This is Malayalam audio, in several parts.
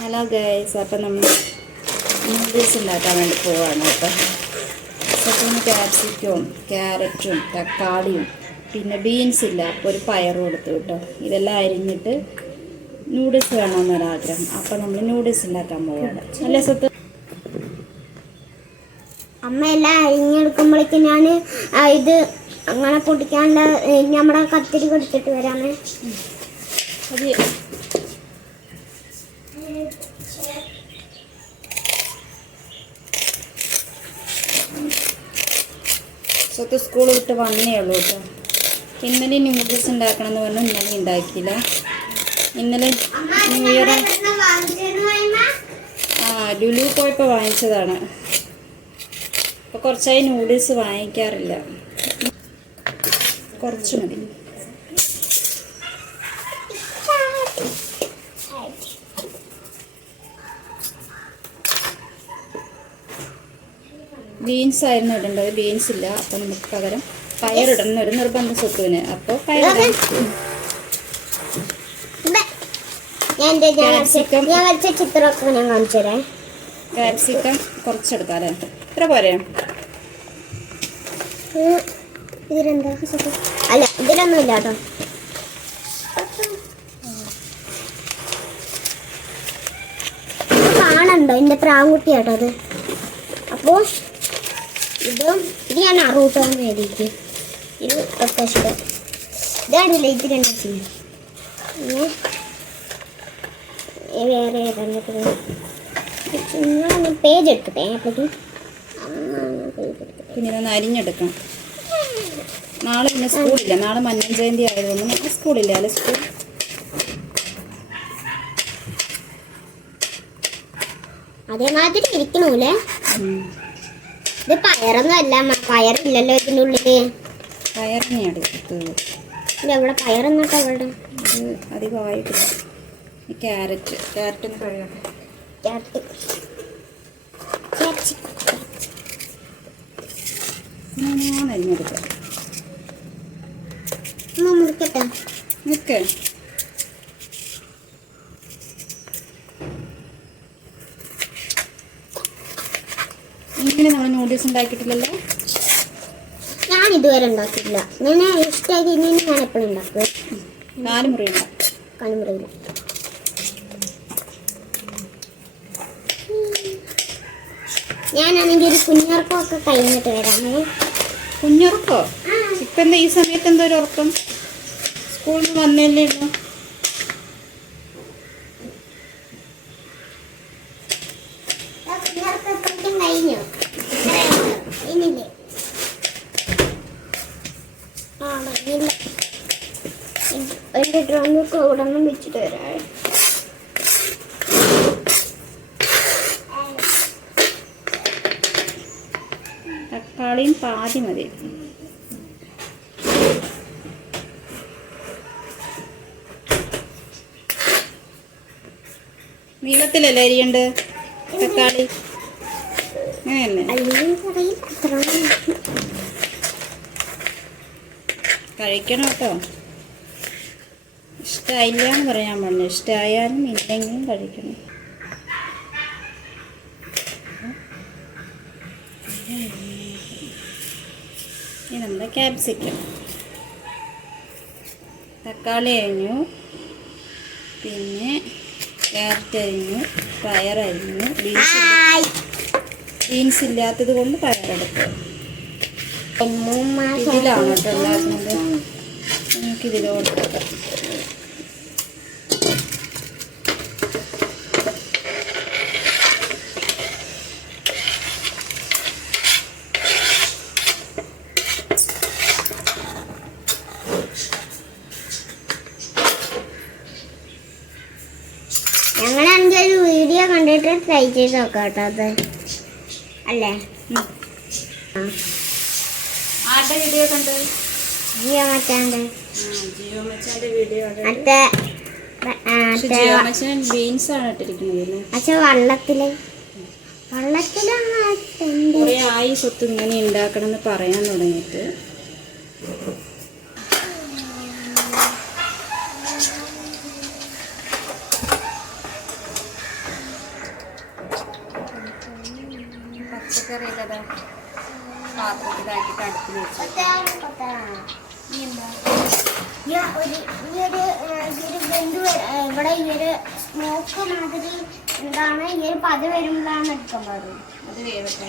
ഹലോ ഗൈസ്, അപ്പം നമ്മൾ നൂഡിൽസ് ഉണ്ടാക്കാൻ വേണ്ടി പോവാണ് കേട്ടോ. അപ്പം ക്യാപ്സിക്കവും ക്യാരറ്റും തക്കാളിയും പിന്നെ ബീൻസ് ഇല്ല, അപ്പോൾ ഒരു പയറും കൊടുത്തു കേട്ടോ. ഇതെല്ലാം അരിഞ്ഞിട്ട് നൂഡിൽസ് വേണമെന്നൊരാഗ്രഹം. അപ്പം നമ്മൾ നൂഡിൽസ് ഉണ്ടാക്കാൻ പോവാണ് അല്ലേ സ്വത്ത്? അമ്മ എല്ലാം അരിഞ്ഞെടുക്കുമ്പോഴേക്കും ഞാൻ ഇത് അങ്ങനെ പൊട്ടിക്കാനുള്ള നമ്മുടെ കത്തിരി കൊടുത്തിട്ട് വരാമേ. അത് സ്വത്ത് സ്കൂൾ വിട്ട് വന്നേ ഉള്ളൂ കേട്ടോ. ഇന്നലെ നൂഡിൽസ് ഉണ്ടാക്കണം എന്ന് പറഞ്ഞാൽ ഇന്നലെ ഉണ്ടാക്കിയില്ല. ഇന്നലെ ന്യൂ ഇയർ ലുലു പോയപ്പോൾ വാങ്ങിച്ചതാണ്. അപ്പോൾ കുറച്ചായി നൂഡിൽസ് വാങ്ങിക്കാറില്ല, കുറച്ച് മതി. ബീൻസ് ആയിരുന്നു ഇടേണ്ടത്, ബീൻസ് ഇല്ല. അപ്പം നമുക്ക് പകരം പയറിടണം ഒരു നിർബന്ധം സ്വത്തുവിന്. അപ്പോൾ ക്യാപ്സിക്കം കുറച്ചെടുക്കാം അല്ലേ? ഇത്ര പോരെ? അല്ല, ഇതിലൊന്നും ഇല്ല കേട്ടോ. കാണണ്ടോ എൻ്റെ പ്രാവുകുട്ടി കേട്ടോ അത്. അപ്പോൾ ഇത് ഞാൻ അറൂട്ടാൻ വേണ്ടിയിട്ട് ഇത് പ്രത്യേകിച്ച് ഇതാണില്ല, ഇത് രണ്ട് വേറെ ഏതാണ്ട് പേജ് എടുക്കട്ടെ. അപ്പോഴേക്കും പിന്നെ ഇതൊന്ന് അരിഞ്ഞെടുക്കാം. നാളെ പിന്നെ സ്കൂളില്ല, നാളെ മഞ്ഞൾ ജയന്തി ആയതുകൊണ്ട് നമുക്ക് സ്കൂളില്ല അല്ലേ? സ്കൂൾ അതേമാതിരി ഇരിക്കണൂല്ലേ? ഇത് പയറൊന്നും അല്ല, പയറില്ലല്ലോ ഇതിനുള്ളില്. പയറിനെയാണ് എവിടെ പയറൊന്നും അവിടെ അധികമായിട്ടില്ല. ക്യാരറ്റ് ഒന്ന് കഴുകട്ടെ. ഞാൻ അരിഞ്ഞെടുക്കാം. മുറിക്കട്ടെ നിൽക്കേ. ഇങ്ങനെ നമ്മൾ നൂഡിൽസ് ഉണ്ടാക്കിയിട്ടില്ലല്ലോ. ഞാൻ ഇതുവരെ ഉണ്ടാക്കിയില്ല. ഞാൻ ഇഷ്ടമായി ഞാൻ എപ്പോഴും ഉണ്ടാക്കുക. 4 മുറിയുണ്ട. കണിമുറിയില്ല. ഞാനാണെങ്കിൽ ഒരു കുഞ്ഞുറക്കമൊക്കെ കഴിഞ്ഞിട്ട് വരാമേ. കുഞ്ഞുറക്കോ? ഇപ്പം എന്താ ഈ സമയത്ത് എന്തോ ഒരു ഉറക്കം? സ്കൂളിൽ നിന്ന് വന്നല്ലേ ഉള്ളൂ. കഴിഞ്ഞു ഇനിയില്ലേ? എൻ്റെ ഡ്രോമൊക്കെ ഉടനെ വെച്ചിട്ട് വരാം. തക്കാളിയും പാതി മതി. നീളത്തിലല്ലേ അരിയണ്ട് തക്കാളി? അങ്ങനെയല്ലേ? കഴിക്കണം കേട്ടോ. ഇഷ്ടമായില്ല എന്ന് പറയാൻ പറഞ്ഞു. ഇഷ്ടമായാലും ഇല്ലെങ്കിലും കഴിക്കണം. ഇനി നമ്മുടെ ക്യാപ്സിക്കം, തക്കാളി അരിഞ്ഞു, പിന്നെ ക്യാരറ്റ് അരിഞ്ഞു, പയറരിഞ്ഞു. ബീൻസ് ഇല്ലാത്തത് കൊണ്ട് പയറെടുക്കുക. ഇതിലാണ് കേട്ടോ ഉണ്ടാക്കുന്നത്. നമുക്കിതിലോട്ട് കൊടുക്കാം. ഞങ്ങളാണെങ്കിൽ ഒരു വീഡിയോ കണ്ടിട്ട് ട്രൈ ചെയ്ത് നോക്കാം കേട്ടോ. അത് അല്ലേ? ആരുടെ വീഡിയോ കണ്ട്? ജിയോ മച്ചാൻ്റെ. ജിയോ മച്ചാൻ്റെ വീഡിയോ. ജിയോ മച്ചാൻ ബീൻസ് ആണ് ഇട്ടിരിക്കുന്നത്. പക്ഷെ വെള്ളത്തിലാണ് കുറേ ആയി സ്വത്ത് ഇങ്ങനെ ഉണ്ടാക്കണം എന്ന് പറയാൻ തുടങ്ങിയിട്ട്. പച്ചക്കറിയൊക്കെ അതാ പാത്രത്തിലാക്കിയിട്ട് അടുപ്പിൽ വെച്ചു. നീ എന്താ ഇവിടെ ഈ ഒരു സ്മോക്ക് മാതിരി എന്താണ് ഈ ഒരു പത വരുമ്പോഴാണ് എടുക്കാൻ പാടുള്ളൂ. അത് വേവട്ടെ.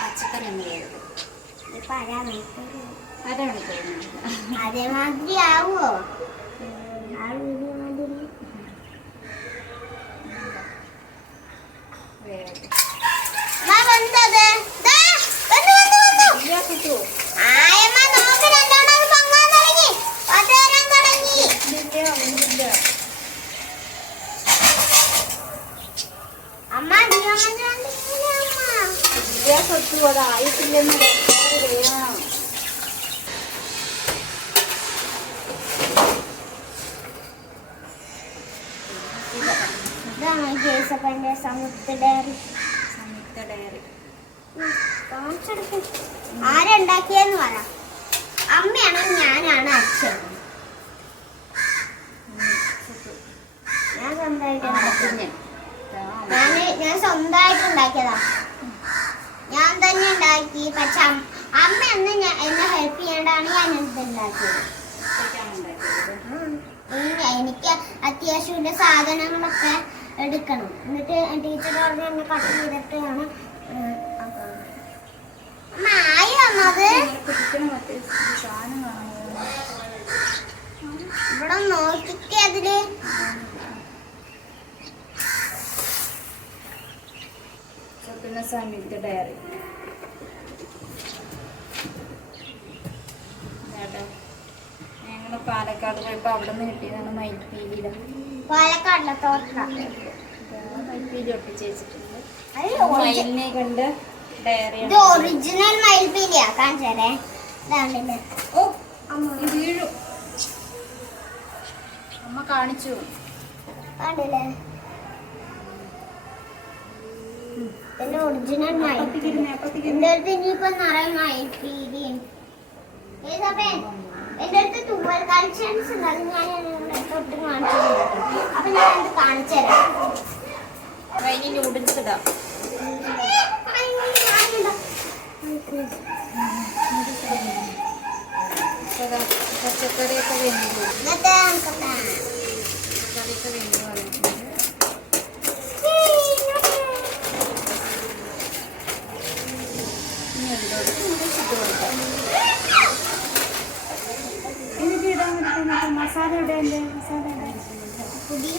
പച്ചക്കറി ഒന്ന് വേവട്ടെ. ഇപ്പൊ അരമണിക്കൂർ അതേമാതിരി ആവുമോ? ആ വീഡിയോ മാതിരി വേവട്ടെ. കിട്ടുമോ? അതായിട്ടില്ലെന്ന് വേണം. ഇതാണ് ജേസപ്പന്റെ സംയുക്ത ഡയറി. സംയുക്ത ഡയറി ആരുണ്ടാക്കിയെന്ന് പറ. അമ്മയാണോ ഞാനാണ് അച്ഛൻ? ഞാൻ സ്വന്തമായിട്ട് ഉണ്ടാക്കിയതാ. ഞാൻ തന്നെ ഉണ്ടാക്കി. പക്ഷെ അമ്മ അന്ന് എന്നെ ഹെൽപ്പ് ചെയ്യേണ്ടാണ് ഞാൻ ഉണ്ടാക്കിയത്. എനിക്ക് അത്യാവശ്യമുള്ള സാധനങ്ങളൊക്കെ എടുക്കണം. എന്നിട്ട് ടീച്ചർ പറഞ്ഞ് എന്നെ കട്ട് ചെയ്തിട്ട് വേണം. ആയത് ഇവിടെ നോക്കിക്കേ അതില്. പിന്നെ സംയുക്ത ഡയറി ഞങ്ങൾ പാലക്കാട് പോയപ്പോ അവിടെ നിന്ന് കിട്ടിയതാണ്. മയിൽപ്പീലിയില പാലക്കാടിലെ തോട്ട മയിൽപ്പീലി ഒട്ടിച്ച് വെച്ചിട്ടുണ്ട്. മയിലിനെ കണ്ട് ഡയറി. ഇത് ഒറിജിനൽ മയിൽപ്പീലിയാ. കാണിച്ചേ. ഓ ഇത് വീഴും. അമ്മ കാണിച്ചു കണ്ടില്ലേ? എന്റെ ഒറിജിനൽ മയിൽപ്പീലി. എന്റെ അടുത്ത് ഇനിയിപ്പോ നിറയെ മയിൽപ്പീലി. എന്റെ അടുത്ത് തൂവൽ കളക്ഷൻസ് ഉള്ളത് ഞാൻ തൊട്ട് കാണിച്ചു. അപ്പൊ ഞാൻ ഇത് കാണിച്ചു തരാം. ഇനി നൂഡിൽസ് ഇടാം. പച്ചക്കറിയൊക്കെ വേണ്ടി പച്ചക്കറിയൊക്കെ വേണ്ടി വന്നിട്ടുണ്ട്. എന്നിട്ട് ഇടാൻ പറ്റുന്ന മസാല ഇടേണ്ടേ? മസാല പൊടി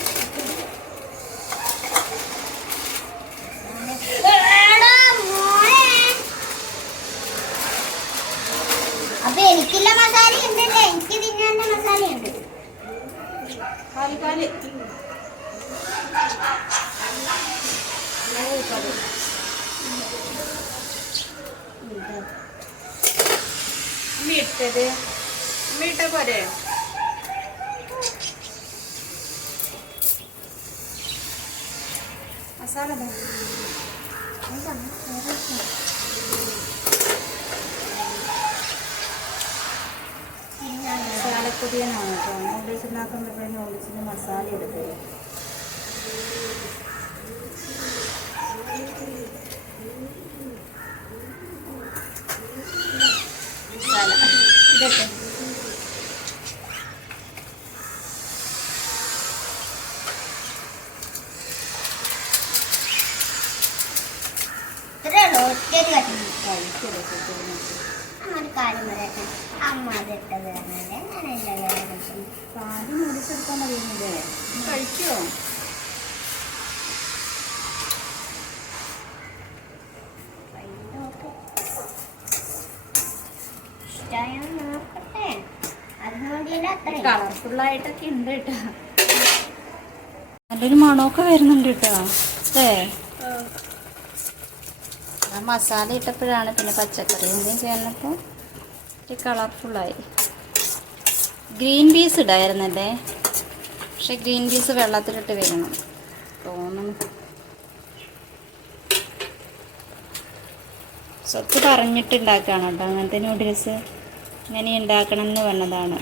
അപ്പൊ എനിക്കുള്ള മസാല ഉണ്ടല്ലേ? എനിക്ക് തിന്നാണ്ട മസാലയുണ്ട്. കാലി ഇട്ടത് ഇട്ട പോരെ? മസാല മസാലപ്പൊടിയാണ് കേട്ടോ. നൂഡിൽസ് ഉണ്ടാക്കുമ്പോഴേ നൂഡിൽസിന് മസാല എടുത്തത്. ഇതൊക്കെ ഇത്രയുള്ളൂ. ഒറ്റൊരു കട്ടി അങ്ങനെ കാര്യം പറയട്ടെ. അമ്മ അതിട്ടത് പറഞ്ഞാലേ ഞാനെല്ലാം ആദ്യം നൂഡിൽസ് അറിയുന്നില്ലേ? കഴിക്കുമോ? നോക്കട്ടെ. അതിനോടിയില്ല അത്ര കളർഫുള്ളായിട്ടൊക്കെ ഉണ്ട് കേട്ടോ. നല്ലൊരു മണമൊക്കെ വരുന്നുണ്ട് കേട്ടോ. അല്ലേ? ആ മസാല ഇട്ടപ്പോഴാണ് പിന്നെ പച്ചക്കറി എന്തെങ്കിലും ചേർന്നപ്പോൾ ഇത്തിരി കളർഫുള്ളായി. Green peas ഇടായിരുന്നല്ലേ? പക്ഷെ ഗ്രീൻ പീസ് വെള്ളത്തിലിട്ട് വേണം തോന്നുന്നു. സ്വത്ത് പറഞ്ഞിട്ട് ഉണ്ടാക്കുകയാണ് കേട്ടോ. അങ്ങനത്തെ നൂഡിൽസ് ഇങ്ങനെ ഉണ്ടാക്കണം എന്ന് പറഞ്ഞതാണ്.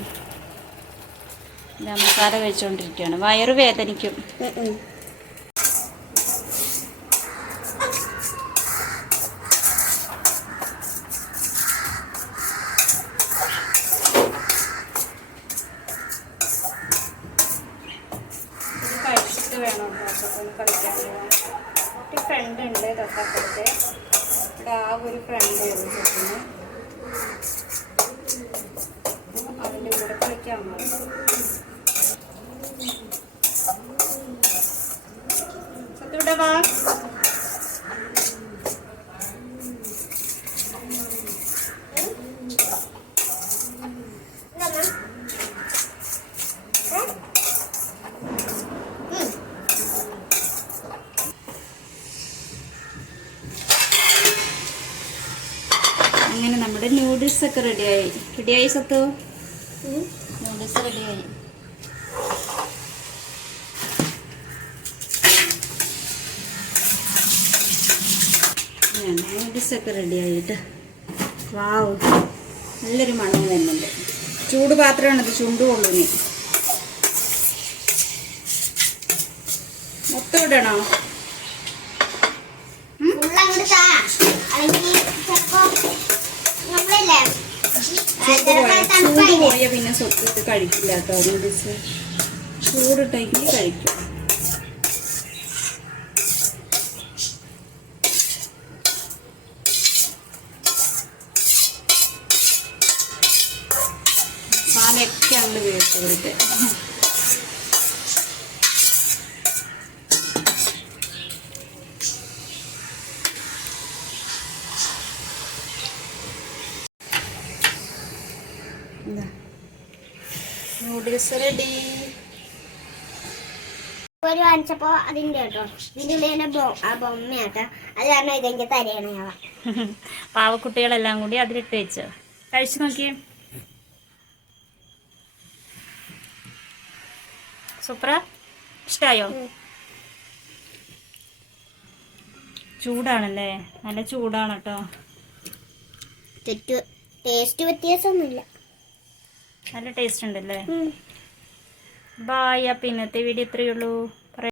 മസാല കഴിച്ചുകൊണ്ടിരിക്കുകയാണ്. വയറ് വേദനിക്കും. ഒന്ന് കളിക്കാൻ പോവാം. ഒരു ഫ്രണ്ട് ഉണ്ട് തൊട്ടപ്പുറത്ത്. ഇവിടെ ആ ഒരു ഫ്രണ്ട് ചെറുതിന് അതിൻ്റെ കൂടെ കളിക്കാൻ പോകും. ഇവിടെ വാ. അങ്ങനെ നമ്മുടെ നൂഡിൽസ് ഒക്കെ റെഡിയായി സത്തു. നൂഡിൽസ് റെഡിയായി. നൂഡിൽസ് ഒക്കെ റെഡിയായിട്ട് വാവ്, നല്ലൊരു മണം വരുന്നുണ്ട്. ചൂട് പാത്രമാണത്, ചുണ്ട് കൊള്ളുന്നേ. മൊത്തം ഇടണോ? ചൂട് പോയ പിന്നെ സ്വത്ത് കഴിക്കില്ല കേട്ടോ. നൂഡിൽസ് ചൂടിട്ടെങ്കിൽ കഴിക്കും. മസാലയൊക്കെ അങ്ങോട്ട് വേർത്ത് കൊടുത്ത് നൂഡിൽസ് റെഡി. ഒരു കാണിച്ചപ്പോ അതിന്റെ കേട്ടോ, ഇതിന്റെ ഉള്ളിൽ ആ ബൊമ്മയാട്ടോ. അത് കാരണം ഇതെനിക്ക് തരയണയാവ. പാവക്കുട്ടികളെല്ലാം കൂടി അതിലിട്ട് വെച്ച് കഴിച്ചു നോക്കിയേ. സൂപ്പറാ, ഇഷ്ടായോ? ചൂടാണല്ലേ, നല്ല ചൂടാണ് കേട്ടോ. ടേസ്റ്റ് വ്യത്യാസമൊന്നുമില്ല, നല്ല ടേസ്റ്റ് ഉണ്ടല്ലേ. ബായ്. അപ്പം ഇന്നത്തെ വീഡിയോ ഇത്രയേ ഉള്ളൂ.